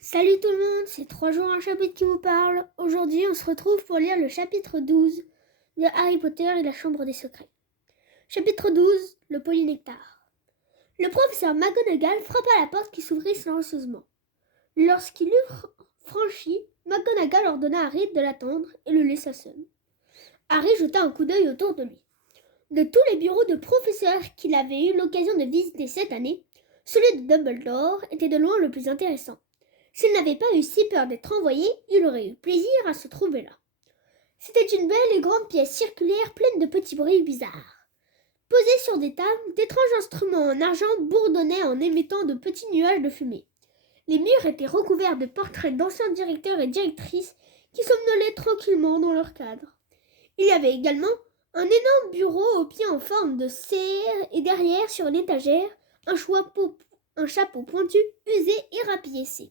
Salut tout le monde, c'est 3 jours un chapitre qui vous parle. Aujourd'hui, on se retrouve pour lire le chapitre 12 de Harry Potter et la Chambre des Secrets. Chapitre 12, le polynectar. Le professeur McGonagall frappa à la porte qui s'ouvrit silencieusement. Lorsqu'il eut franchi, McGonagall ordonna à Harry de l'attendre et le laissa seul. Harry jeta un coup d'œil autour de lui. De tous les bureaux de professeurs qu'il avait eu l'occasion de visiter cette année, celui de Dumbledore était de loin le plus intéressant. S'il n'avait pas eu si peur d'être envoyé, il aurait eu plaisir à se trouver là. C'était une belle et grande pièce circulaire pleine de petits bruits bizarres. Posés sur des tables, d'étranges instruments en argent bourdonnaient en émettant de petits nuages de fumée. Les murs étaient recouverts de portraits d'anciens directeurs et directrices qui somnolaient tranquillement dans leur cadre. Il y avait également un énorme bureau aux pieds en forme de cerf et derrière, sur une étagère, un chapeau pointu, usé et rapiécé.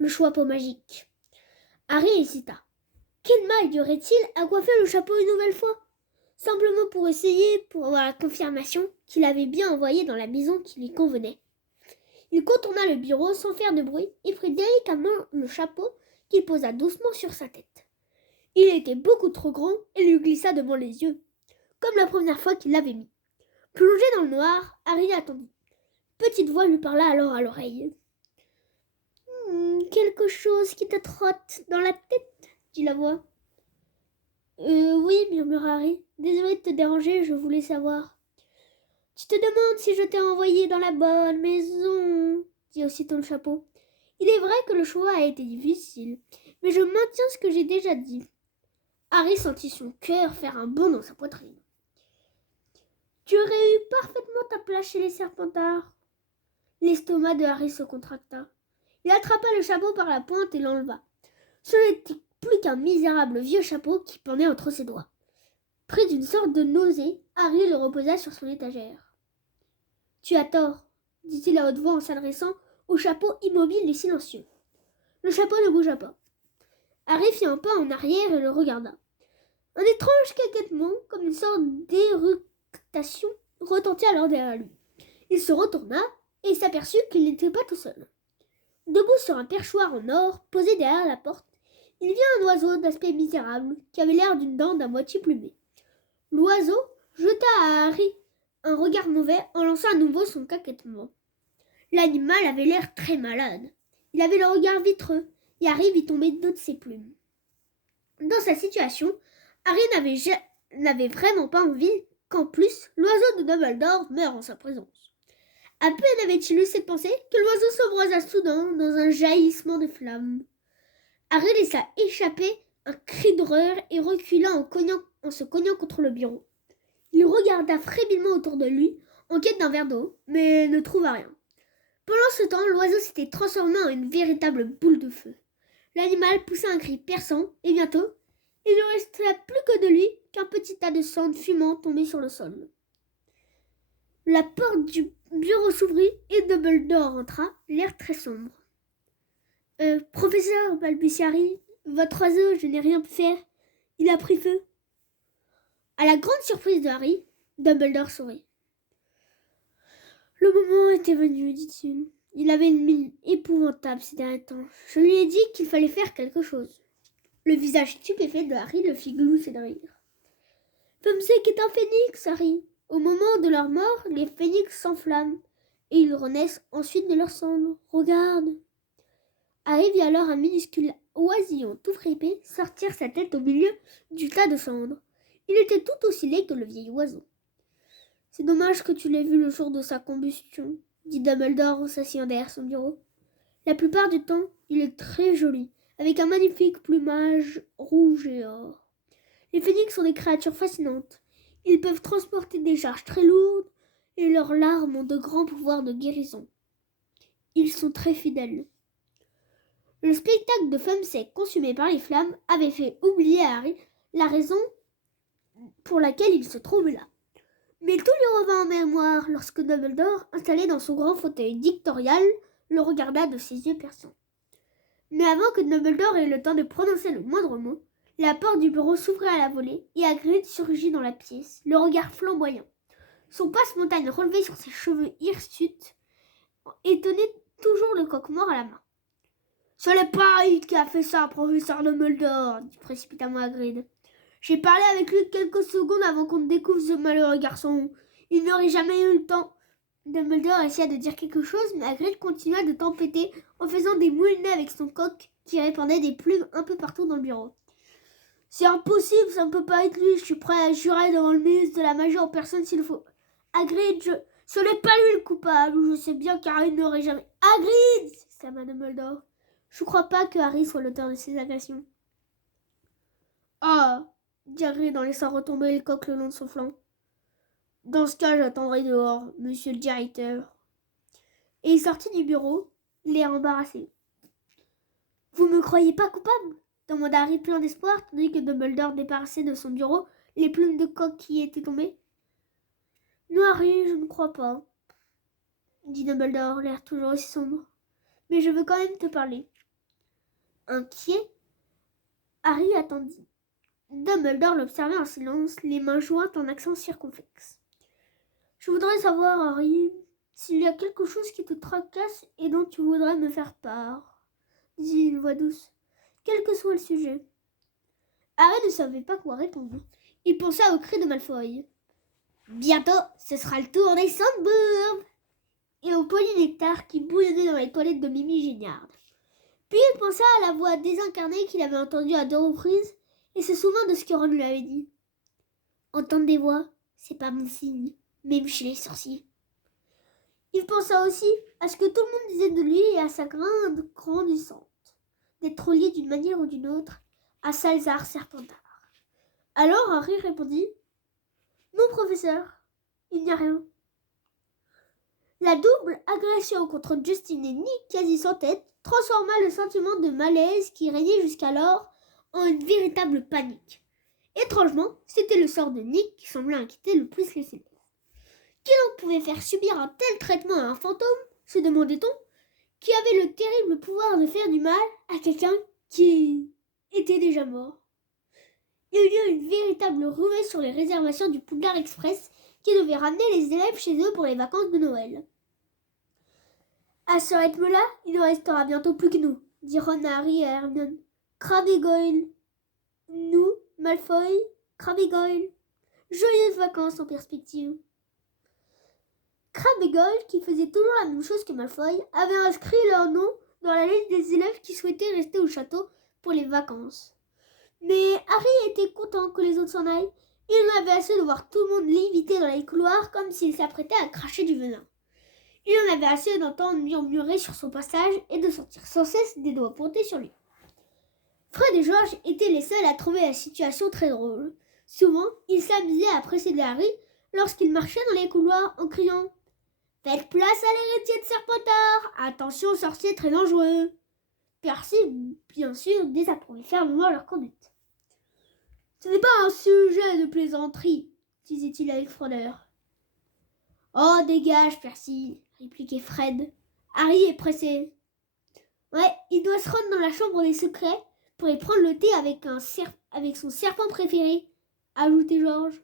Le chapeau magique. Harry hésita. Quel mal y aurait-il à coiffer le chapeau une nouvelle fois? Simplement pour essayer, pour avoir la confirmation qu'il avait bien envoyé dans la maison qui lui convenait. Il contourna le bureau sans faire de bruit et prit délicatement le chapeau qu'il posa doucement sur sa tête. Il était beaucoup trop grand et lui glissa devant les yeux, comme la première fois qu'il l'avait mis. Plongé dans le noir, Harry attendit. Petite voix lui parla alors à l'oreille. Quelque chose qui te trotte dans la tête, dit la voix. Oui, murmura Harry. Désolé de te déranger, je voulais savoir. Tu te demandes si je t'ai envoyé dans la bonne maison, dit aussitôt le chapeau. Il est vrai que le choix a été difficile, mais je maintiens ce que j'ai déjà dit. Harry sentit son cœur faire un bond dans sa poitrine. Tu aurais eu parfaitement ta place chez les Serpentards. L'estomac de Harry se contracta. Il attrapa le chapeau par la pointe et l'enleva. Ce n'était plus qu'un misérable vieux chapeau qui pendait entre ses doigts. Pris d'une sorte de nausée, Harry le reposa sur son étagère. « Tu as tort, dit-il à haute voix en s'adressant au chapeau immobile et silencieux. Le chapeau ne bougea pas. Harry fit un pas en arrière et le regarda. Un étrange caquettement, comme une sorte d'éructation, retentit alors derrière lui. Il se retourna et s'aperçut qu'il n'était pas tout seul. Debout sur un perchoir en or, posé derrière la porte, il vit un oiseau d'aspect misérable, qui avait l'air d'une dinde à moitié plumée. L'oiseau jeta à Harry un regard mauvais en lançant à nouveau son caquettement. L'animal avait l'air très malade. Il avait le regard vitreux, et Harry vit tomber deux de ses plumes. Dans sa situation, Harry n'avait vraiment pas envie qu'en plus l'oiseau de Dumbledore meure en sa présence. À peine avait-il eu cette pensée que l'oiseau s'embrasa soudain dans un jaillissement de flammes. Harry laissa échapper un cri d'horreur et recula en se cognant contre le bureau. Il regarda fébrilement autour de lui, en quête d'un verre d'eau, mais ne trouva rien. Pendant ce temps, l'oiseau s'était transformé en une véritable boule de feu. L'animal poussa un cri perçant, et bientôt, il ne resta plus que de lui qu'un petit tas de cendres fumant tombé sur le sol. La porte du bureau s'ouvrit et Dumbledore entra, l'air très sombre. Professeur, balbutia Harry, votre oiseau, je n'ai rien pu faire. Il a pris feu. À la grande surprise de Harry, Dumbledore sourit. Le moment était venu, dit-il. Il avait une mine épouvantable ces derniers temps. Je lui ai dit qu'il fallait faire quelque chose. Le visage stupéfait de Harry le fit glousser de rire. Fumsec est un phénix, Harry. Au moment de leur mort, les phénix s'enflamment et ils renaissent ensuite de leur cendre. Regarde. Harry vit alors un minuscule oisillon tout fripé sortir sa tête au milieu du tas de cendres. Il était tout aussi laid que le vieil oiseau. C'est dommage que tu l'aies vu le jour de sa combustion, dit Dumbledore en s'asseyant derrière son bureau. La plupart du temps, il est très joli, avec un magnifique plumage rouge et or. Les phénix sont des créatures fascinantes. Ils peuvent transporter des charges très lourdes et leurs larmes ont de grands pouvoirs de guérison. Ils sont très fidèles. Le spectacle de Fumsec consumé par les flammes avait fait oublier à Harry la raison pour laquelle il se trouvait là. Mais tout lui revint en mémoire lorsque Dumbledore, installé dans son grand fauteuil dictatorial, le regarda de ses yeux perçants. Mais avant que Dumbledore ait le temps de prononcer le moindre mot, la porte du bureau s'ouvrit à la volée et Hagrid surgit dans la pièce, le regard flamboyant. Son passe-montagne relevé sur ses cheveux hirsutes et tenait toujours le coq-mort à la main. Ce n'est pas Harry qui a fait ça, professeur Dumbledore, dit précipitamment Hagrid. J'ai parlé avec lui quelques secondes avant qu'on ne découvre ce malheureux garçon. Il n'aurait jamais eu le temps. Dumbledore essaya de dire quelque chose, mais Hagrid continua de tempêter en faisant des moulinets avec son coq qui répandait des plumes un peu partout dans le bureau. C'est impossible, ça ne peut pas être lui. Je suis prêt à jurer devant le ministre de la magie en personne s'il faut. Hagrid, ce n'est pas lui le coupable. Je sais bien qu'Harry n'aurait jamais... Hagrid, s'exclama Dumbledore. Je ne crois pas que Harry soit l'auteur de ces agressions. Ah, dit Hagrid en laissant retomber le coq le long de son flanc. Dans ce cas, j'attendrai dehors, monsieur le directeur. Et il sortit du bureau, l'air embarrassé. Vous me croyez pas coupable? Demanda Harry plein d'espoir, tandis que Dumbledore débarrassait de son bureau les plumes de coq qui y étaient tombées. Non, Harry, je ne crois pas, dit Dumbledore, l'air toujours aussi sombre. Mais je veux quand même te parler. Inquiet, Harry attendit. Dumbledore l'observait en silence, les mains jointes en accent circonflexe. Je voudrais savoir, Harry, s'il y a quelque chose qui te tracasse et dont tu voudrais me faire part, dit une voix douce, quel que soit le sujet. Harry ne savait pas quoi répondre. Il pensa au cri de Malfoy. Bientôt, ce sera le tour des Sandbourgs et au polynectar qui bouillonnait dans les toilettes de Mimi Géniard. Puis il pensa à la voix désincarnée qu'il avait entendue à 2 reprises et se souvint de ce que Ron lui avait dit. Entendre des voix, c'est pas bon signe, même chez les sorciers. Il pensa aussi à ce que tout le monde disait de lui et à sa grande grandissante, d'être lié d'une manière ou d'une autre à Salzar Serpentard. Alors Harry répondit « Non, professeur, il n'y a rien. » La double agression contre Justin et Nick, quasi sans tête, transforma le sentiment de malaise qui régnait jusqu'alors en une véritable panique. Étrangement, c'était le sort de Nick qui semblait inquiéter le plus les élèves. Qui donc pouvait faire subir un tel traitement à un fantôme, se demandait-on, qui avait le terrible pouvoir de faire du mal à quelqu'un qui était déjà mort. Il y eut une véritable ruée sur les réservations du Poudlard Express qui devait ramener les élèves chez eux pour les vacances de Noël. À ce rythme-là, il ne restera bientôt plus que nous, dit Ron à Harry et à Hermione. Crabbe et Goyle. Nous, Malfoy, Crabbe et Goyle. Joyeuses vacances en perspective. Crabbe et Goyle, qui faisaient toujours la même chose que Malfoy, avaient inscrit leur nom dans la liste des élèves qui souhaitaient rester au château pour les vacances. Mais Harry était content que les autres s'en aillent. Il en avait assez de voir tout le monde l'éviter dans les couloirs comme s'il s'apprêtait à cracher du venin. Il en avait assez d'entendre murmurer sur son passage et de sentir sans cesse des doigts pointés sur lui. Fred et George étaient les seuls à trouver la situation très drôle. Souvent, ils s'amusaient à précéder Harry lorsqu'il marchait dans les couloirs en criant « Faites place à l'héritier de Serpentard! Attention, sorcier très dangereux !» Percy, bien sûr, désapprouvait fermement leur conduite. « Ce n'est pas un sujet de plaisanterie, » disait-il avec froideur. « Oh, dégage, Percy !» répliquait Fred. « Harry est pressé. »« Ouais, il doit se rendre dans la chambre des secrets pour y prendre le thé avec son serpent préféré, » ajoutait George.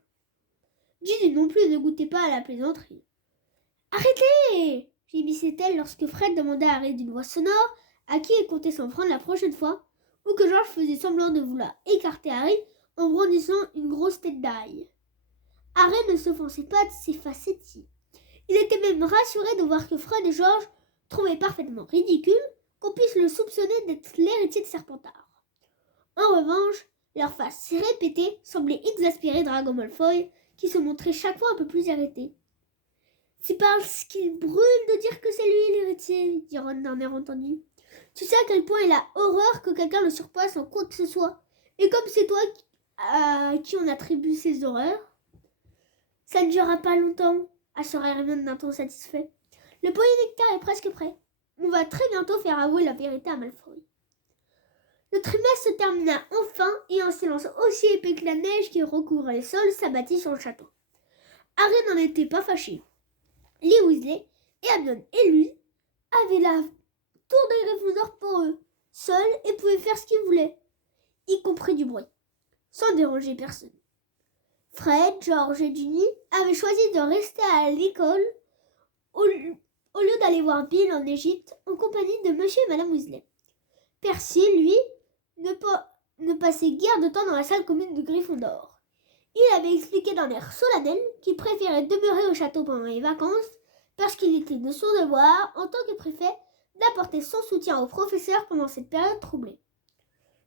Ginny non plus ne goûtait pas à la plaisanterie. « Arrêtez !» gémissait-elle lorsque Fred demandait à Harry d'une voix sonore à qui il comptait s'en prendre la prochaine fois, ou que George faisait semblant de vouloir écarter Harry en brandissant une grosse tête d'ail. Harry ne s'offensait pas de ces facéties. Il était même rassuré de voir que Fred et George trouvaient parfaitement ridicule qu'on puisse le soupçonner d'être l'héritier de Serpentard. En revanche, leurs faces répétées semblaient exaspérer Drago Malfoy, qui se montrait chaque fois un peu plus irrité. « C'est parce qu'il brûle de dire que c'est lui l'héritier, » dit Ron d'un air entendu. « Tu sais à quel point il a horreur que quelqu'un le surpasse en quoi que ce soit. Et comme c'est toi à qui on attribue ces horreurs, ça ne durera pas longtemps, » assura Hermione d'un ton satisfait. « Le polynectar est presque prêt. On va très bientôt faire avouer la vérité à Malfoy. » Le trimestre se termina enfin et un silence aussi épais que la neige qui recouvrait le sol s'abattit sur le château. Harry n'en était pas fâché. Les Weasley, Hermione et lui avaient la tour des Gryffondor pour eux, seuls, et pouvaient faire ce qu'ils voulaient, y compris du bruit, sans déranger personne. Fred, George et Ginny avaient choisi de rester à l'école au lieu d'aller voir Bill en Égypte en compagnie de Monsieur et Madame Weasley. Percy, lui, ne passait guère de temps dans la salle commune de Gryffondor. Il avait expliqué d'un air solennel qu'il préférait demeurer au château pendant les vacances parce qu'il était de son devoir, en tant que préfet, d'apporter son soutien aux professeurs pendant cette période troublée.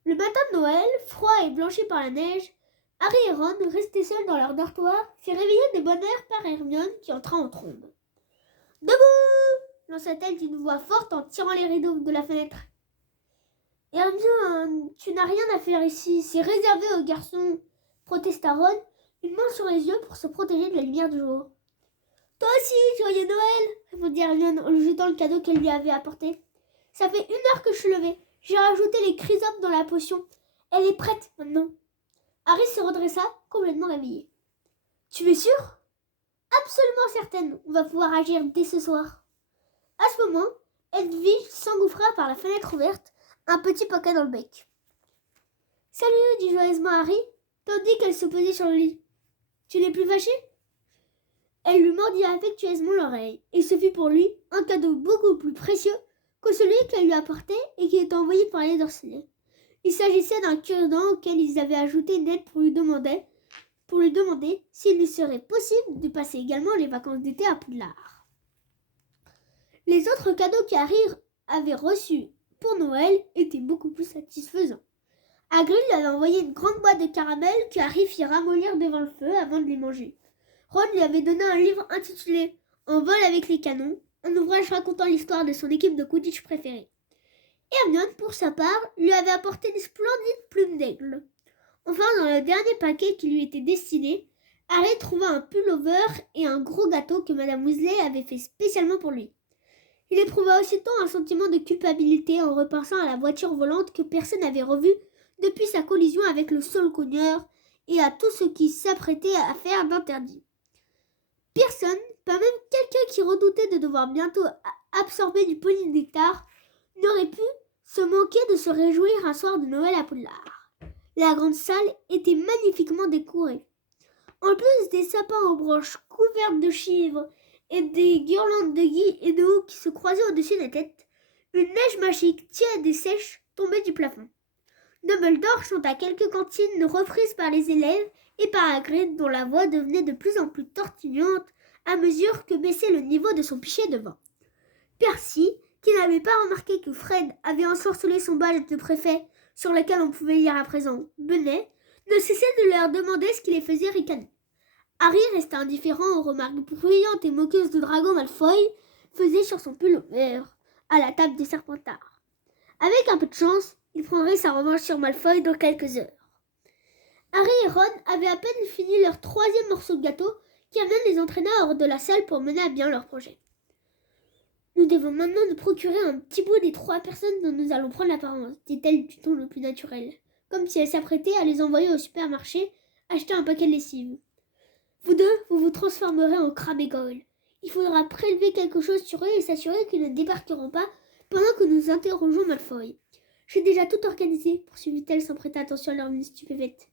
Le matin de Noël, froid et blanchi par la neige, Harry et Ron, restés seuls dans leur dortoir, furent réveillés de bonne heure par Hermione qui entra en trombe. « Debout !» lança-t-elle d'une voix forte en tirant les rideaux de la fenêtre. « Hermione, tu n'as rien à faire ici, c'est réservé aux garçons !» protesta Ron, une main sur les yeux pour se protéger de la lumière du jour. « Toi aussi, joyeux Noël !» répondit Hermione en lui jetant le cadeau qu'elle lui avait apporté. « Ça fait 1 heure que je suis levée. J'ai rajouté les chrysopes dans la potion. Elle est prête maintenant. » Harry se redressa, complètement réveillé. « Tu es sûre ?»« Absolument certaine. On va pouvoir agir dès ce soir. » À ce moment, Hedwig s'engouffra par la fenêtre ouverte, un petit paquet dans le bec. « Salut !» dit joyeusement Harry, tandis qu'elle se posait sur le lit. « Tu n'es plus fâché ?» Elle lui mordit affectueusement l'oreille, et ce fut pour lui un cadeau beaucoup plus précieux que celui qu'elle lui apportait et qui était envoyé par les Dursley. Il s'agissait d'un cure-dent auquel ils avaient ajouté une lettre pour lui demander s'il lui serait possible de passer également les vacances d'été à Poudlard. Les autres cadeaux qu'Harry avait reçus pour Noël étaient beaucoup plus satisfaisants. Hagrid lui avait envoyé une grande boîte de caramels que Harry fit ramollir devant le feu avant de les manger. Ron lui avait donné un livre intitulé « En vol avec les canons », un ouvrage racontant l'histoire de son équipe de Quidditch préférée. Hermione, pour sa part, lui avait apporté des splendides plumes d'aigle. Enfin, dans le dernier paquet qui lui était destiné, Harry trouva un pullover et un gros gâteau que Madame Weasley avait fait spécialement pour lui. Il éprouva aussitôt un sentiment de culpabilité en repensant à la voiture volante que personne n'avait revue depuis sa collision avec le Saule-Cogneur et à tout ce qu'il s'apprêtait à faire d'interdit. Personne, pas même quelqu'un qui redoutait de devoir bientôt absorber du polynectar, n'aurait pu se manquer de se réjouir un soir de Noël à Poudlard. La grande salle était magnifiquement décorée. En plus des sapins aux branches couvertes de chivres et des guirlandes de gui et de houes qui se croisaient au-dessus des têtes, une neige magique tiède et sèche tombait du plafond. Dumbledore chanta quelques cantines reprises par les élèves et par Hagrid, dont la voix devenait de plus en plus tortillante à mesure que baissait le niveau de son pichet de vin. Percy, qui n'avait pas remarqué que Fred avait ensorcelé son badge de préfet, sur lequel on pouvait lire à présent « Benet », ne cessait de leur demander ce qui les faisait ricaner. Harry, resté indifférent aux remarques bruyantes et moqueuses de Drago Malfoy, faisait sur son pullover, à la table des Serpentards. Avec un peu de chance, il prendrait sa revanche sur Malfoy dans quelques heures. Harry et Ron avaient à peine fini leur 3e morceau de gâteau qu'Hermione les entraîna hors de la salle pour mener à bien leur projet. Nous devons maintenant nous procurer un petit bout des 3 personnes dont nous allons prendre l'apparence, dit-elle du ton le plus naturel, comme si elle s'apprêtait à les envoyer au supermarché acheter un paquet de lessive. Vous deux, vous vous transformerez en Crabbe et Goyle. Il faudra prélever quelque chose sur eux et s'assurer qu'ils ne débarqueront pas pendant que nous interrogeons Malfoy. J'ai déjà tout organisé, poursuivit-elle sans prêter attention à leur mine stupéfaite.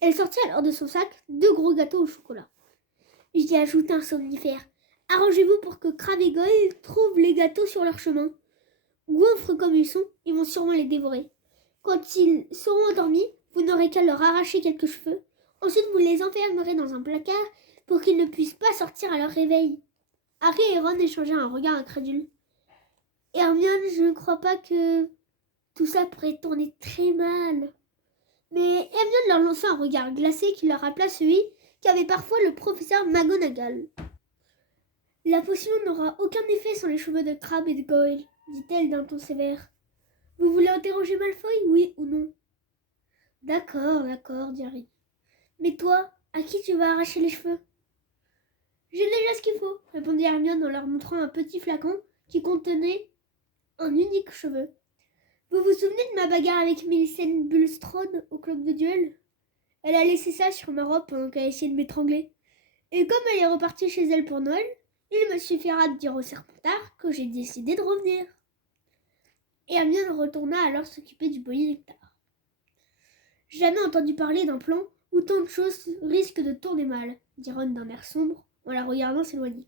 Elle sortit alors de son sac 2 gros gâteaux au chocolat. J'y ajoutai un somnifère. Arrangez-vous pour que Crabbe et Goyle trouvent les gâteaux sur leur chemin. Goinfres comme ils sont, ils vont sûrement les dévorer. Quand ils seront endormis, vous n'aurez qu'à leur arracher quelques cheveux. Ensuite, vous les enfermerez dans un placard pour qu'ils ne puissent pas sortir à leur réveil. Harry et Ron échangèrent un regard incrédule. Hermione, je ne crois pas que tout ça pourrait tourner très mal. Mais Hermione leur lança un regard glacé qui leur rappela celui qu'avait parfois le professeur McGonagall. La potion n'aura aucun effet sur les cheveux de Crabbe et de Goyle, dit-elle d'un ton sévère. Vous voulez interroger Malfoy, oui ou non? D'accord, dit Harry. Mais toi, à qui tu vas arracher les cheveux? J'ai déjà ce qu'il faut, répondit Hermione en leur montrant un petit flacon qui contenait un unique cheveu. Vous vous souvenez de ma bagarre avec Millicent Bulstrode au club de duel? Elle a laissé ça sur ma robe pendant qu'elle essayait de m'étrangler. Et comme elle est repartie chez elle pour Noël, il me suffira de dire au Serpentard que j'ai décidé de revenir. Hermione retourna alors s'occuper du polynectar. Jamais entendu parler d'un plan où tant de choses risquent de tourner mal, dit Ron d'un air sombre en la regardant s'éloigner.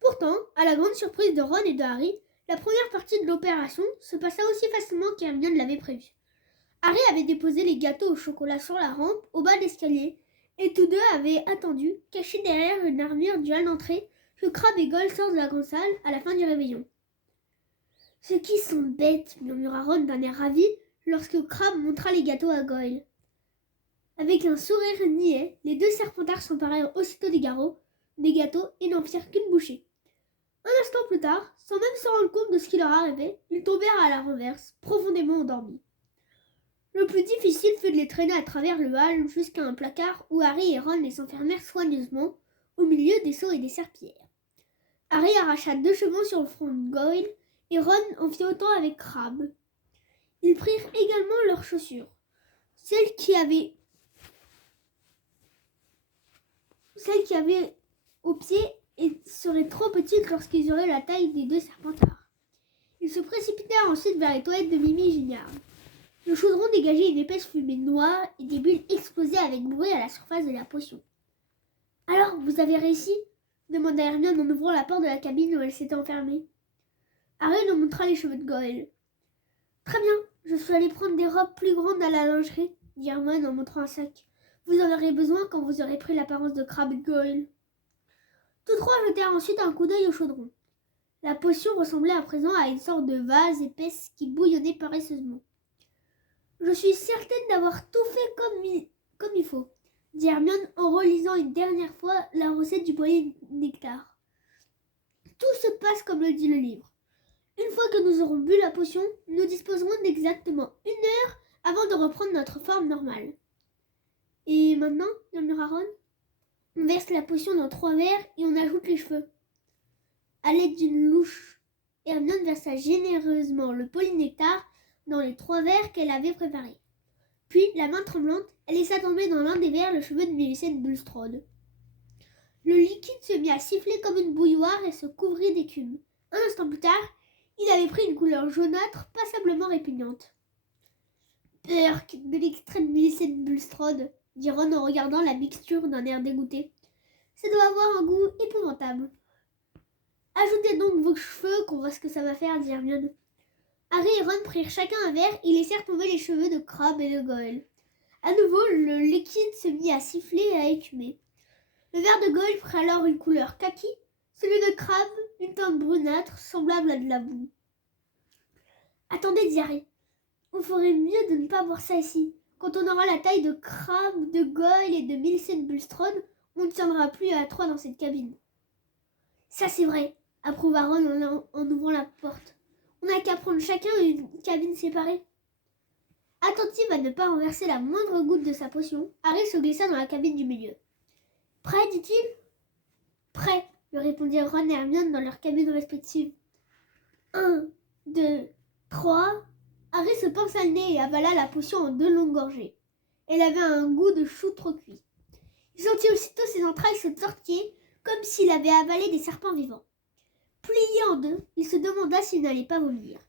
Pourtant, à la grande surprise de Ron et de Harry, La première partie de l'opération se passa aussi facilement qu'Hermione l'avait prévu. Harry avait déposé les gâteaux au chocolat sur la rampe au bas de l'escalier, et tous deux avaient attendu, cachés derrière une armure du hall d'entrée, que Crabbe et Goyle sortent de la grande salle à la fin du réveillon. « Ceux qui sont bêtes !» murmura Ron d'un air ravi lorsque Crabbe montra les gâteaux à Goyle. Avec un sourire niais, les deux serpentards s'emparèrent aussitôt des gâteaux et n'en firent qu'une bouchée. Un instant plus tard, sans même se rendre compte de ce qui leur arrivait, ils tombèrent à la renverse, profondément endormis. Le plus difficile fut de les traîner à travers le hall jusqu'à un placard où Harry et Ron les enfermèrent soigneusement au milieu des seaux et des serpillères. Harry arracha 2 chevaux sur le front de Goyle et Ron en fit autant avec Crabbe. Ils prirent également leurs chaussures, celles qui avaient au pied et seraient trop petites lorsqu'ils auraient la taille des 2 serpentards. Ils se précipitèrent ensuite vers les toilettes de Mimi et Gignard. Le chaudron dégageait une épaisse fumée noire et des bulles explosaient avec bruit à la surface de la potion. « Alors, vous avez réussi ?» demanda Hermione en ouvrant la porte de la cabine où elle s'était enfermée. Harry nous montra les cheveux de Goyle. « Très bien, je suis allée prendre des robes plus grandes à la lingerie, » dit Hermione en montrant un sac. « Vous en aurez besoin quand vous aurez pris l'apparence de Crabbe et Goyle. » Tous trois jetèrent ensuite un coup d'œil au chaudron. La potion ressemblait à présent à une sorte de vase épaisse qui bouillonnait paresseusement. « Je suis certaine d'avoir tout fait comme il faut, » dit Hermione en relisant une dernière fois la recette du polynectar. « Tout se passe comme le dit le livre. Une fois que nous aurons bu la potion, nous disposerons d'exactement 1 heure avant de reprendre notre forme normale. »« Et maintenant, » murmura Ron, « on verse la potion dans 3 verres et on ajoute les cheveux. » À l'aide d'une louche, Hermione versa généreusement le polynectar dans les 3 verres qu'elle avait préparés. Puis, la main tremblante, elle laissa tomber dans l'un des verres le cheveu de Millicent Bulstrode. Le liquide se mit à siffler comme une bouilloire et se couvrit d'écume. Un instant plus tard, il avait pris une couleur jaunâtre passablement répugnante. « Perk, de l'extrait de Millicent Bulstrode !» dit Ron en regardant la mixture d'un air dégoûté. « Ça doit avoir un goût épouvantable. »« Ajoutez donc vos cheveux qu'on voit ce que ça va faire, » dit Hermione. Harry et Ron prirent chacun un verre et laissèrent tomber les cheveux de Crabbe et de Goyle. À nouveau, le liquide se mit à siffler et à écumer. Le verre de Goyle prit alors une couleur kaki, celui de Crabbe une teinte brunâtre semblable à de la boue. « Attendez, dit Harry, on ferait mieux de ne pas boire ça ici. Quand on aura la taille de Crabbe, de Goyle et de Millicent Bulstrode, on ne tiendra plus à 3 dans cette cabine. »« Ça c'est vrai, » approuva Ron en ouvrant la porte. « On n'a qu'à prendre chacun une cabine séparée. » Attentif à ne pas renverser la moindre goutte de sa potion, Harry se glissa dans la cabine du milieu. « Prêt, dit-il ? » ?»« Prêt, » lui répondirent Ron et Hermione dans leurs cabines respectives. 1, 2, 3... Harry se pinça le nez et avala la potion en 2 longues gorgées. Elle avait un goût de chou trop cuit. Il sentit aussitôt ses entrailles se tortiller comme s'il avait avalé des serpents vivants. Plié en 2, il se demanda s'il n'allait pas vomir.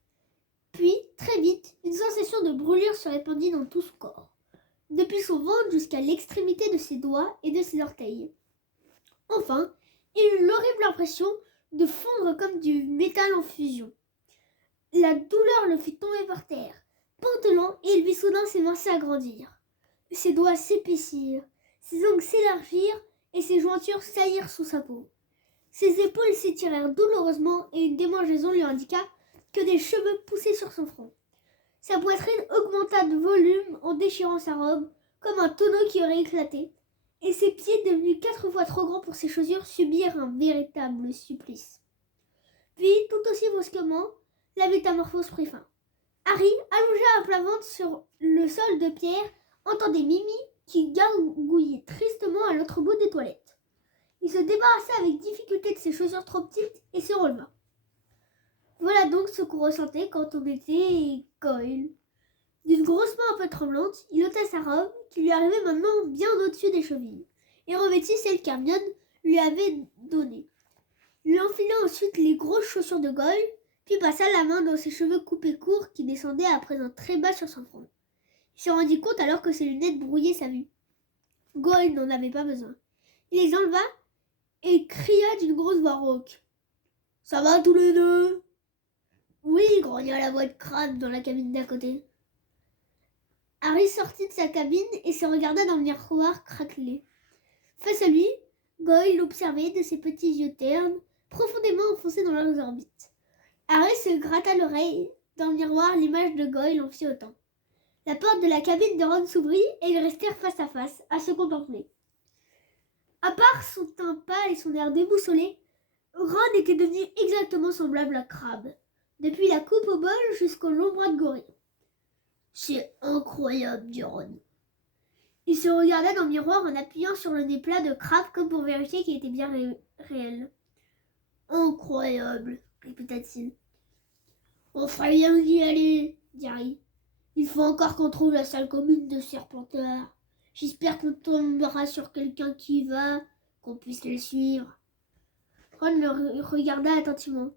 Puis, très vite, une sensation de brûlure se répandit dans tout son corps, depuis son ventre jusqu'à l'extrémité de ses doigts et de ses orteils. Enfin, il eut l'horrible impression de fondre comme du métal en fusion. La douleur le fit tomber par terre, pantelant, et il vit soudain ses mains s'agrandir. Ses doigts s'épaissirent, ses ongles s'élargirent et ses jointures saillirent sous sa peau. Ses épaules s'étirèrent douloureusement et une démangeaison lui indiqua que des cheveux poussaient sur son front. Sa poitrine augmenta de volume en déchirant sa robe, comme un tonneau qui aurait éclaté, et ses pieds, devenus 4 fois trop grands pour ses chaussures, subirent un véritable supplice. Puis, tout aussi brusquement, la métamorphose prit fin. Harry, allongé à plat ventre sur le sol de pierre, entendait Mimi qui gargouillait tristement à l'autre bout des toilettes. Il se débarrassa avec difficulté de ses chaussures trop petites et se releva. Voilà donc ce qu'on ressentait quand on était Goyle. D'une grosse main un peu tremblante, il ôta sa robe, qui lui arrivait maintenant bien au-dessus des chevilles, et revêtit celle qu'Hermione lui avait donnée. Il enfila ensuite les grosses chaussures de Goyle, puis passa la main dans ses cheveux coupés courts qui descendaient à présent très bas sur son front. Il se rendit compte alors que ses lunettes brouillaient sa vue. Goyle n'en avait pas besoin. Il les enleva et cria d'une grosse voix rauque. « Ça va tous les deux ?» Oui, grogna la voix de Crabbe dans la cabine d'à côté. Harry sortit de sa cabine et se regarda dans le miroir craquelé. Face à lui, Goyle l'observait de ses petits yeux ternes, profondément enfoncés dans leurs orbites. Harry se gratta l'oreille. Dans le miroir, l'image de Goyle en fit autant. La porte de la cabine de Ron s'ouvrit et ils restèrent face à face, à se contempler. À part son teint pâle et son air déboussolé, Ron était devenu exactement semblable à Crabbe, depuis la coupe au bol jusqu'au long bras de gorille. « C'est incroyable, dit Ron. » Il se regarda dans le miroir en appuyant sur le nez plat de Crabbe comme pour vérifier qu'il était bien réel. « Incroyable, répéta-t-il. « On ferait bien d'y aller, dit Harry. Il faut encore qu'on trouve la salle commune de Serpentard. J'espère qu'on tombera sur quelqu'un qui y va, qu'on puisse le suivre. » Ron le regarda attentivement.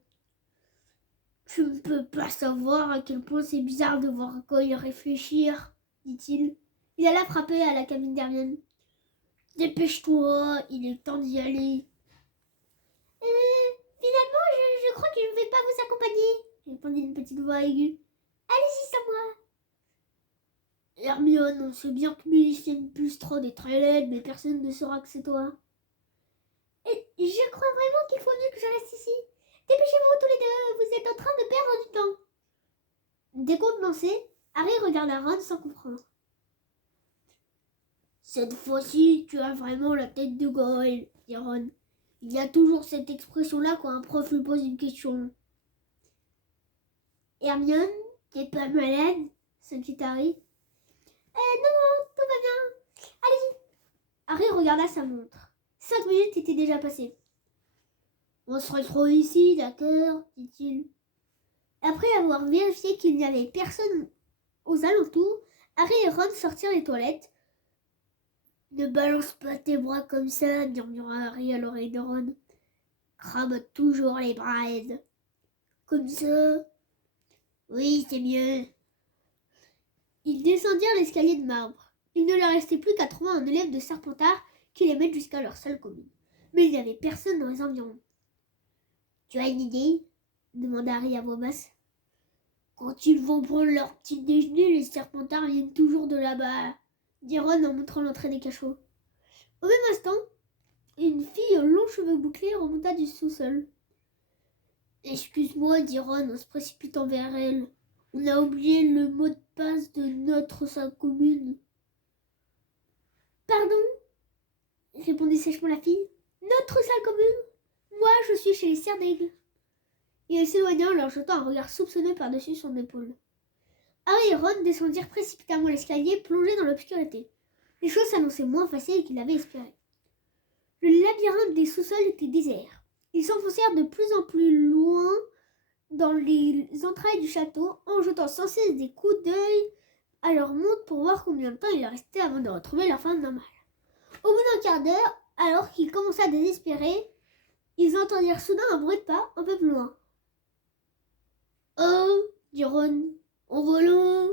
« Tu ne peux pas savoir à quel point c'est bizarre de voir Goyle réfléchir, dit-il. Il alla frapper à la cabine d'Hermione. « Dépêche-toi, il est temps d'y aller. »« Finalement, je crois que je ne vais pas vous accompagner, répondit une petite voix aiguë. Allez-y sans moi. Hermione, on sait bien que Mélicine Bulstrode est très laide, mais personne ne saura que c'est toi. Et je crois vraiment qu'il faut mieux que je reste ici. Dépêchez-vous tous les deux, vous êtes en train de perdre du temps. Décontenancé, Harry regarda Ron sans comprendre. Cette fois-ci, tu as vraiment la tête de Goyle, dit Ron. Il y a toujours cette expression-là quand un prof lui pose une question. Hermione, t'es pas malade? S'inquiète Harry. Non, tout va bien. Allez-y. Harry regarda sa montre. 5 minutes étaient déjà passées. On se retrouve ici, d'accord, dit-il. Après avoir vérifié qu'il n'y avait personne aux alentours, Harry et Ron sortirent des toilettes. Ne balance pas tes bras comme ça, murmura Harry à l'oreille de Ron. Crabbe toujours les bras aides. Comme ça? Oui, c'est mieux. Ils descendirent l'escalier de marbre. Il ne leur restait plus qu'à trouver un élève de Serpentard qui les mette jusqu'à leur salle commune. Mais il n'y avait personne dans les environs. Tu as une idée? Demanda Harry à voix basse. Quand ils vont prendre leur petit déjeuner, les Serpentards viennent toujours de là-bas, dit Ron en montrant l'entrée des cachots. Au même instant, une fille aux longs cheveux bouclés remonta du sous-sol. Excuse-moi, dit Ron en se précipitant vers elle. On a oublié le mot de passe de notre salle commune. Pardon? Répondit sèchement la fille. Notre salle commune? Moi, je suis chez les Serres d'Aigle. Et elle s'éloigna en leur jetant un regard soupçonneux par-dessus son épaule. Harry et Ron descendirent précipitamment l'escalier, plongés dans l'obscurité. Les choses s'annonçaient moins faciles qu'ils l'avaient espéré. Le labyrinthe des sous-sols était désert. Ils s'enfoncèrent de plus en plus loin dans les entrailles du château, en jetant sans cesse des coups d'œil à leur montre pour voir combien de temps il leur restait avant de retrouver leur forme normale. Au bout d'un quart d'heure, alors qu'ils commençaient à désespérer, ils entendirent soudain un bruit de pas un peu plus loin. « Oh !» dit Ron, « en volant !»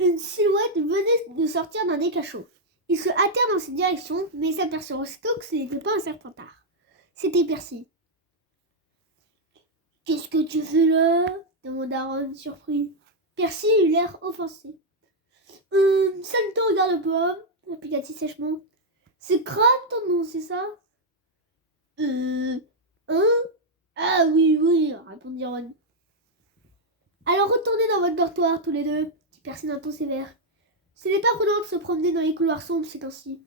Une silhouette venait de sortir d'un des cachots. Ils se hâtèrent dans cette direction, mais s'aperçurent aussitôt que ce n'était pas un Serpentard. C'était Percy. « Qu'est-ce que tu fais là ?» demanda Ron, surpris. Percy eut l'air offensé. « Ça ne te regarde pas ?» répliqua-t-il sèchement. « C'est Crabbe ton nom, c'est ça ?»« Hein ? Ah oui, répondit Ron. « Alors retournez dans votre dortoir, tous les deux, dit Percy d'un ton sévère. Ce n'est pas prudent de se promener dans les couloirs sombres ces temps-ci. »«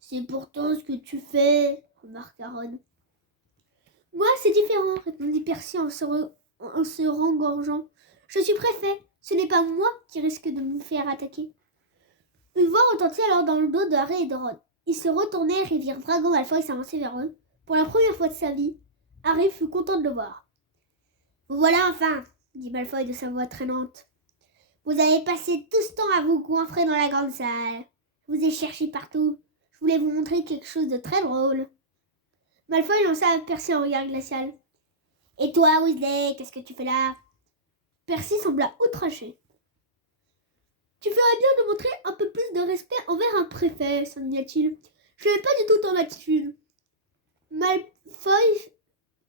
C'est pourtant ce que tu fais, remarqua Ron. »« Moi, c'est différent, répondit Percy en se rengorgeant. Je suis préfet, ce n'est pas moi qui risque de me faire attaquer. » Une voix retentit alors dans le dos de Harry et de Ron. Ils se retournèrent et virent Drago Malfoy s'avancer vers eux. Pour la première fois de sa vie, Harry fut content de le voir. « Vous voilà enfin !» dit Malfoy de sa voix traînante. « Vous avez passé tout ce temps à vous goinfrer dans la grande salle. Je vous ai cherché partout. Je voulais vous montrer quelque chose de très drôle. » Malfoy lança à Percy un regard glacial. « Et toi, Weasley, qu'est-ce que tu fais là ?» Percy sembla outragé. « Tu ferais bien de montrer un peu plus de respect envers un préfet, s'indigna-t-il. Je n'aime pas du tout ton attitude. » Malfoy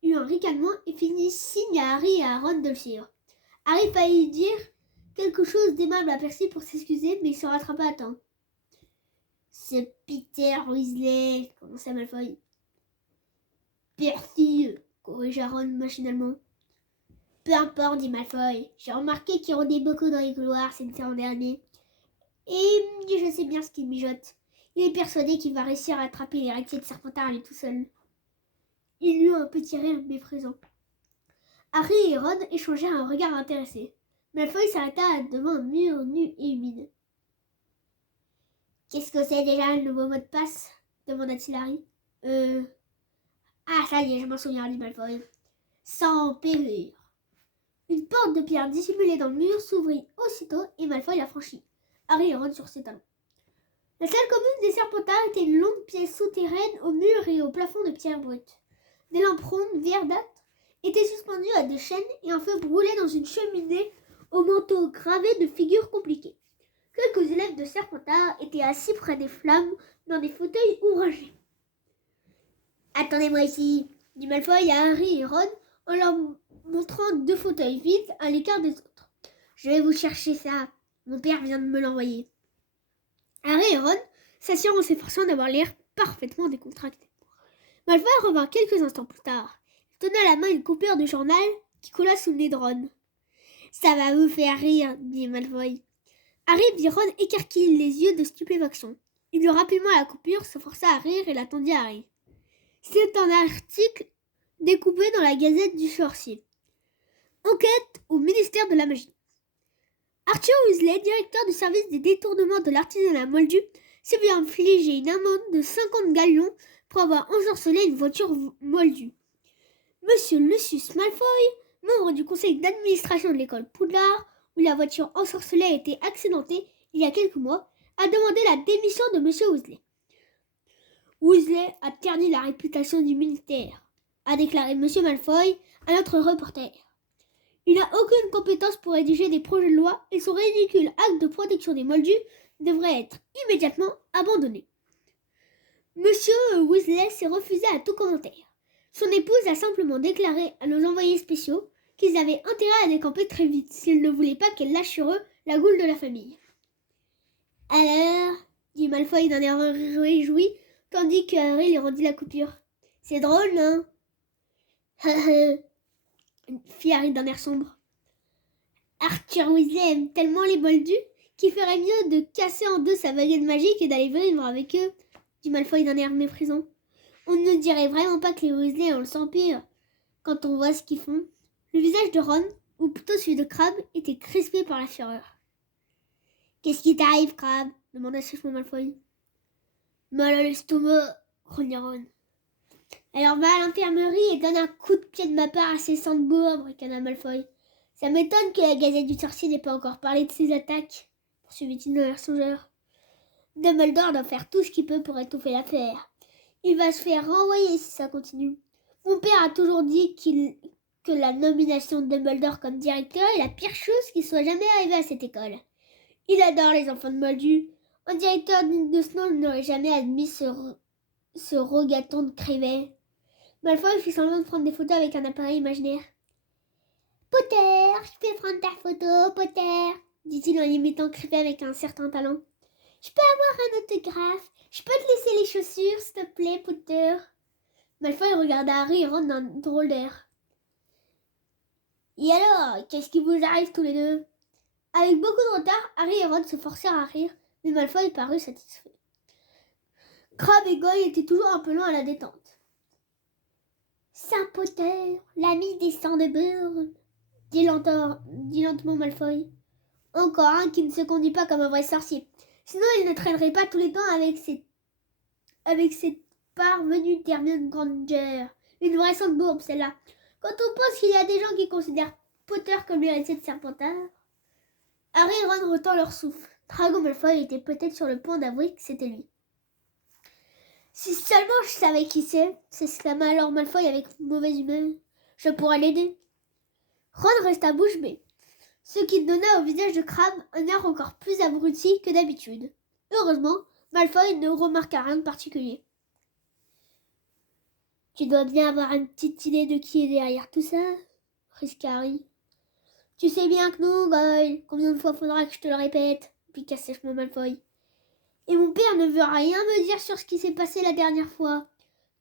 eut un ricanement et fit signe à Harry et à Ron de le suivre. Harry faillit dire quelque chose d'aimable à Percy pour s'excuser, mais il se rattrapa à temps. « Ce Peter Weasley » commença Malfoy. « Percy » corrigea Ron machinalement. « Peu importe, dit Malfoy. J'ai remarqué qu'il rôdait beaucoup dans les couloirs ces temps derniers. Et je sais bien ce qu'il mijote. Il est persuadé qu'il va réussir à attraper l'héritier de Serpentard à lui tout seul. » Il eut un petit rire méprisant. Harry et Ron échangèrent un regard intéressé. Malfoy s'arrêta devant un mur nu et humide. « Qu'est-ce que c'est déjà le nouveau mot de passe ?» demanda-t-il Harry. Ah, ça y est, je m'en souviens, dit Malfoy. « Sans péril. » Une porte de pierre dissimulée dans le mur s'ouvrit aussitôt et Malfoy la franchit. Harry et Ron sur ses talons. La salle commune des Serpentards était une longue pièce souterraine aux murs et au plafond de pierre brute. Des lampes rondes verdâtres étaient suspendues à des chaînes et un feu brûlait dans une cheminée au manteau gravé de figures compliquées. Quelques élèves de Serpentard étaient assis près des flammes dans des fauteuils ouvragés. « Attendez-moi ici » dit Malfoy à Harry et Ron en leur montrant 2 fauteuils vides à l'écart des autres. « Je vais vous chercher ça. Mon père vient de me l'envoyer. » Harry et Ron s'assirent en s'efforçant d'avoir l'air parfaitement décontracté. Malfoy revint quelques instants plus tard. Il tenait à la main une coupure de journal qui coula sous le nez de Ron. « Ça va vous faire rire, » dit Malfoy. Harry vit Ron écarquiller les yeux de stupéfaction. Il lut rapidement la coupure, se força à rire et la tendit à Harry. C'est un article découpé dans la Gazette du Sorcier. Enquête au ministère de la Magie. Arthur Weasley, directeur du service des détournements de l'artisanat moldu, s'est vu infliger une amende de 50 galions pour avoir ensorcelé une voiture moldue. Monsieur Lucius Malfoy, membre du conseil d'administration de l'école Poudlard, où la voiture ensorcelée a été accidentée il y a quelques mois, a demandé la démission de Monsieur Weasley. Weasley a terni la réputation du ministère, a déclaré Monsieur Malfoy à notre reporter. Il n'a aucune compétence pour rédiger des projets de loi et son ridicule acte de protection des moldus devrait être immédiatement abandonné. Monsieur Weasley s'est refusé à tout commentaire. Son épouse a simplement déclaré à nos envoyés spéciaux qu'ils avaient intérêt à décamper très vite s'ils ne voulaient pas qu'elle lâche sur eux la goule de la famille. « Alors » dit Malfoy d'un air réjoui, tandis que Harry lui rendit la coupure. « C'est drôle, non ?» fit Harry d'un air sombre. Arthur Weasley aime tellement les moldus qu'il ferait mieux de casser en 2 sa baguette magique et d'aller vivre avec eux, dit Malfoy d'un air méprisant. On ne dirait vraiment pas que les Weasley ont le sang pur quand on voit ce qu'ils font. Le visage de Ron, ou plutôt celui de Crabbe, était crispé par la fureur. Qu'est-ce qui t'arrive, Crabbe demanda sèchement Malfoy. Mal à l'estomac, grogna Ron. Alors va à l'infirmerie et donne un coup de pied de ma part à ces sandbourgs, ricana Malfoy. Ça m'étonne que la Gazette du Sorcier n'ait pas encore parlé de ses attaques, poursuivit-il d'un air songeur. Dumbledore doit faire tout ce qu'il peut pour étouffer l'affaire. Il va se faire renvoyer si ça continue. Mon père a toujours dit que la nomination de Dumbledore comme directeur est la pire chose qui soit jamais arrivée à cette école. Il adore les enfants de Moldu. Un directeur de Snow n'aurait jamais admis ce rogaton de Crivet. Malfoy fit semblant de prendre des photos avec un appareil imaginaire. « Potter, je peux prendre ta photo, Potter ?» dit-il en imitant Crivet avec un certain talent. « Je peux avoir un autographe. Je peux te laisser les chaussures, s'il te plaît, Potter ?» Malfoy regarda Harry et Ron d'un drôle d'air. « Et alors, qu'est-ce qui vous arrive tous les deux ?» Avec beaucoup de retard, Harry et Ron se forcèrent à rire, mais Malfoy parut satisfait. Crabbe et Goyle étaient toujours un peu loin à la détente. « Saint Potter, l'ami des Sandburg !» dit lentement Malfoy. « Encore un qui ne se conduit pas comme un vrai sorcier. Sinon, il ne traînerait pas tous les temps avec cette parvenue d'Hermione Granger. Une vraie Sandbourg, celle-là. Quand on pense qu'il y a des gens qui considèrent Potter comme l'héritier de Serpentard. » Harry et Ron retinrent leur souffle. Drago Malfoy était peut-être sur le point d'avouer que c'était lui. « Si seulement je savais qui c'est !» s'exclama alors Malfoy avec mauvaise humeur. « Je pourrais l'aider. » Ron resta bouche bée, ce qui donna au visage de Crabbe un air encore plus abruti que d'habitude. Heureusement, Malfoy ne remarqua rien de particulier. Tu dois bien avoir une petite idée de qui est derrière tout ça, risqua Harry. Tu sais bien que non, Goyle. Combien de fois faudra que je te le répète? Piqua sèchement Malfoy. Et mon père ne veut rien me dire sur ce qui s'est passé la dernière fois.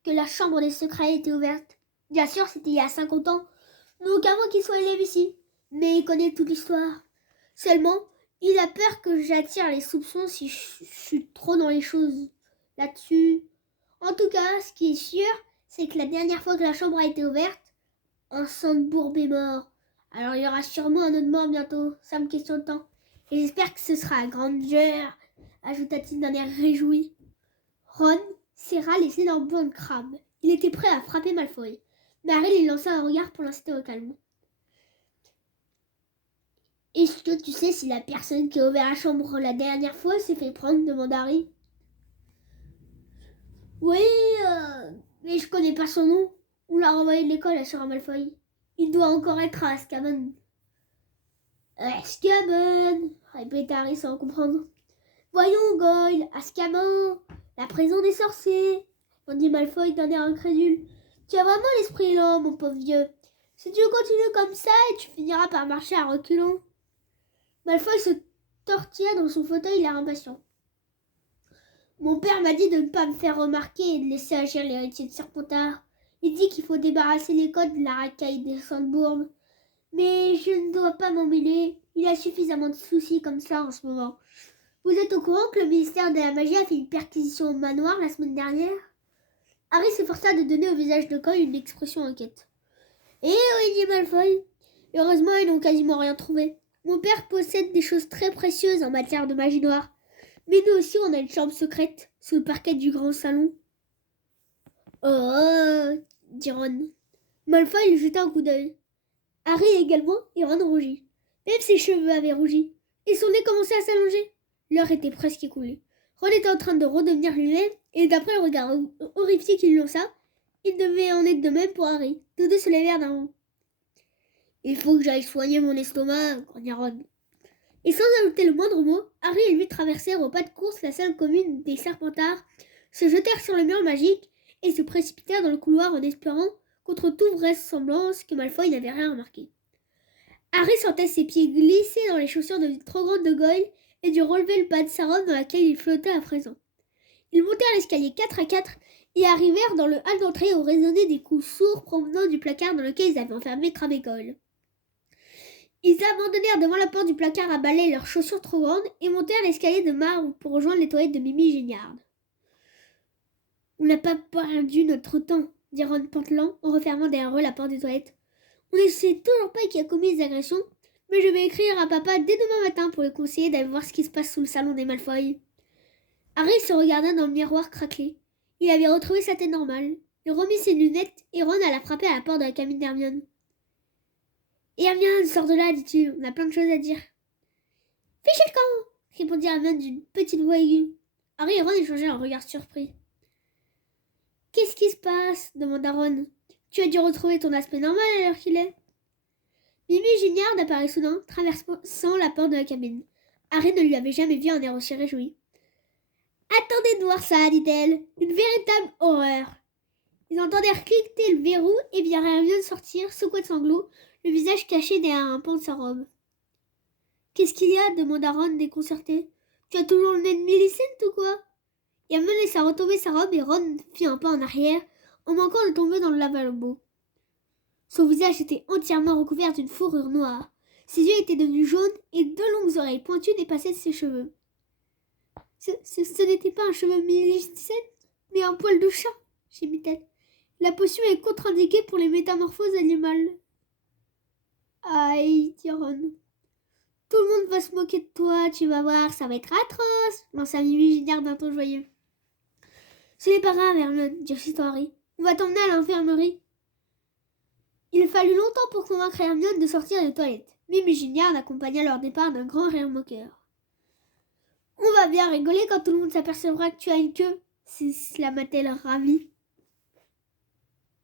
Que la chambre des secrets était ouverte. Bien sûr, c'était il y a 50 ans. Donc avant qu'il soit élève ici. Mais il connaît toute l'histoire. Seulement, il a peur que j'attire les soupçons si je suis trop dans les choses là-dessus. En tout cas, ce qui est sûr, c'est que la dernière fois que la chambre a été ouverte, un Sandbourg est mort. Alors il y aura sûrement un autre mort bientôt. Ça me question de temps. Et j'espère que ce sera à Granger, ajouta-t-il d'un air réjoui. Ron serra les énormes poings de crabe. Il était prêt à frapper Malfoy. Mais Harry lui lança un regard pour l'inciter au calme. Est-ce que tu sais si la personne qui a ouvert la chambre la dernière fois s'est fait prendre? Demanda Harry. Oui, mais je connais pas son nom. On l'a renvoyé de l'école à Sir Malfoy. Il doit encore être à Azkaban. Azkaban, répéta Harry sans comprendre. Voyons, Goyle, Azkaban, la prison des sorciers, répondit Malfoy d'un air incrédule. Tu as vraiment l'esprit lent, mon pauvre vieux. Si tu continues comme ça, tu finiras par marcher à reculons. Malfoy se tortilla dans son fauteuil, l'air impatient. Mon père m'a dit de ne pas me faire remarquer et de laisser agir l'héritier de Serpentard. Il dit qu'il faut débarrasser l'école de la racaille des Sandbourg. Mais je ne dois pas m'en mêler. Il a suffisamment de soucis comme ça en ce moment. Vous êtes au courant que le ministère de la Magie a fait une perquisition au manoir la semaine dernière? Harry s'efforça de donner au visage de Goyle une expression inquiète. Eh oui, dit Malfoy. Heureusement, ils n'ont quasiment rien trouvé. Mon père possède des choses très précieuses en matière de magie noire. Mais nous aussi, on a une chambre secrète sous le parquet du grand salon. Oh, dit Ron. Malfoy lui jeta un coup d'œil. Harry également, et Ron rougit. Même ses cheveux avaient rougi, et son nez commençait à s'allonger. L'heure était presque écoulée. Ron était en train de redevenir lui-même, et d'après le regard horrifié qu'il lança, il devait en être de même pour Harry. Tous deux se levèrent d'un bond. Il faut que j'aille soigner mon estomac, grogna Ron. Et sans ajouter le moindre mot, Harry et lui traversèrent au pas de course la salle commune des Serpentards, se jetèrent sur le mur magique et se précipitèrent dans le couloir en espérant, contre toute vraisemblance, que Malfoy n'avait rien remarqué. Harry sentait ses pieds glisser dans les chaussures trop grandes de Goyle et dut relever le pas de sa robe dans laquelle il flottait à présent. Ils montèrent l'escalier 4 à 4 et arrivèrent dans le hall d'entrée où résonnaient des coups sourds provenant du placard dans lequel ils avaient enfermé Crabbe et Goyle. Ils abandonnèrent devant la porte du placard à balai leurs chaussures trop grandes et montèrent l'escalier de marbre pour rejoindre les toilettes de Mimi Géniard. « On n'a pas perdu notre temps, » dit Ron pantelant en refermant derrière eux la porte des toilettes. « On ne sait toujours pas qui a commis les agressions, mais je vais écrire à papa dès demain matin pour lui conseiller d'aller voir ce qui se passe sous le salon des Malfoy. » Harry se regarda dans le miroir craquelé. Il avait retrouvé sa tête normale. Il remit ses lunettes et Ron alla frapper à la porte de la cabine d'Hermione. « Hermione, sors de là, dit-il, on a plein de choses à dire. »« Fichez le camp !» répondit Hermione d'une petite voix aiguë. Harry et Ron échangèrent un regard surpris. « Qu'est-ce qui se passe ?» demanda Ron. « Tu as dû retrouver ton aspect normal à l'heure qu'il est. » Mimi Géniard apparut soudain, traversant la porte de la cabine. Harry ne lui avait jamais vu un air aussi réjoui. « Attendez de voir ça, dit-elle. Une véritable horreur. » Ils entendirent cliqueter le verrou et virent Hermione sortir, secouée de sanglots, le visage caché derrière un pan de sa robe. « Qu'est-ce qu'il y a ?» demanda Ron déconcerté. « Tu as toujours le nez de Millicent ou quoi ?» Hermione laissa retomber sa robe et Ron fit un pas en arrière, en manquant de tomber dans le lavabo. Son visage était entièrement recouvert d'une fourrure noire. Ses yeux étaient devenus jaunes et deux longues oreilles pointues dépassaient de ses cheveux. Ce n'était pas un cheveu Millicent, mais un poil de chat, gémit-elle. La potion est contre-indiquée pour les métamorphoses animales. Aïe, dit Ron. Tout le monde va se moquer de toi, tu vas voir, ça va être atroce, lança Mimi Géniard d'un ton joyeux. Ce n'est pas grave, Hermione, dit aussitôt Harry. On va t'emmener à l'infirmerie. Il fallut longtemps pour convaincre Hermione de sortir des toilettes. Mimi Géniard accompagna leur départ d'un grand rire moqueur. On va bien rigoler quand tout le monde s'apercevra que tu as une queue, s'exclama-t-elle ravie.